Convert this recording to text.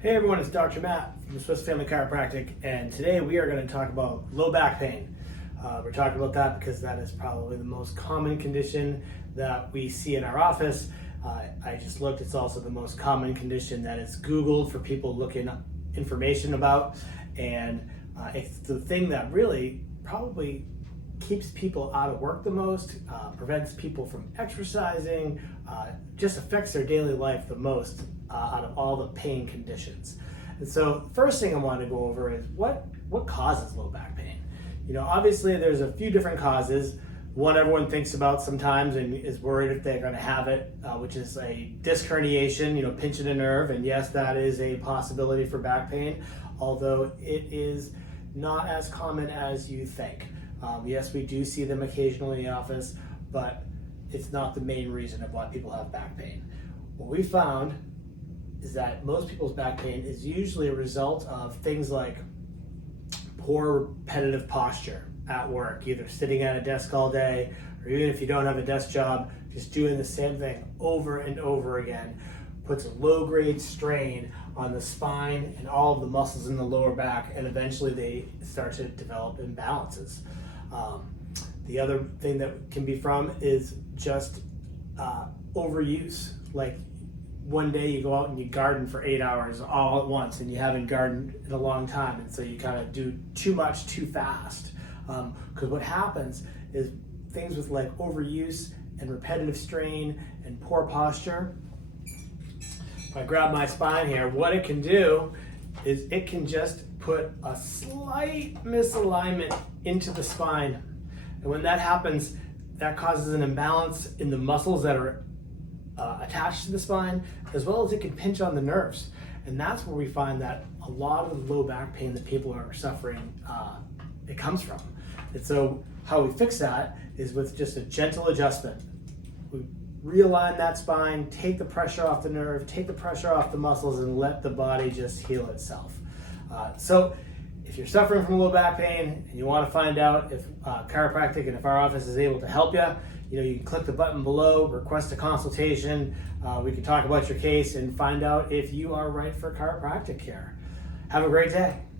Hey everyone, it's Dr. Matt from Swiss Family Chiropractic, and today we are going to talk about low back pain. We're talking about that because that is probably the most common condition that we see in our office. I just looked, it's also the most common condition that is Googled for people looking up information about, and it's the thing that really probably keeps people out of work the most, prevents people from exercising, just affects their daily life the most out of all the pain conditions. And so first thing I want to go over is what causes low back pain. You know, obviously there's a few different causes. One everyone thinks about sometimes and is worried if they're going to have it, which is a disc herniation, you know, pinching a nerve. And yes, that is a possibility for back pain, although it is not as common as you think. Yes, we do see them occasionally in the office, but it's not the main reason of why people have back pain. What we found is that most people's back pain is usually a result of things like poor repetitive posture at work, either sitting at a desk all day, or even if you don't have a desk job, just doing the same thing over and over again puts a low-grade strain on the spine and all of the muscles in the lower back, and eventually they start to develop imbalances. The other thing that can be from is just overuse. Like one day you go out and you garden for 8 hours all at once, and you haven't gardened in a long time, and so you kind of do too much too fast. Because what happens is things with like overuse and repetitive strain and poor posture. If I grab my spine here, what it can do is it can just put a slight misalignment into the spine. And when that happens, that causes an imbalance in the muscles that are attached to the spine, as well as it can pinch on the nerves. And that's where we find that a lot of the low back pain that people are suffering, it comes from. And so how we fix that is with just a gentle adjustment. We realign that spine, take the pressure off the nerve, take the pressure off the muscles, and let the body just heal itself. So if you're suffering from low back pain and you want to find out if chiropractic and if our office is able to help you, you can click the button below, request a consultation. We can talk about your case and find out if you are right for chiropractic care. Have a great day.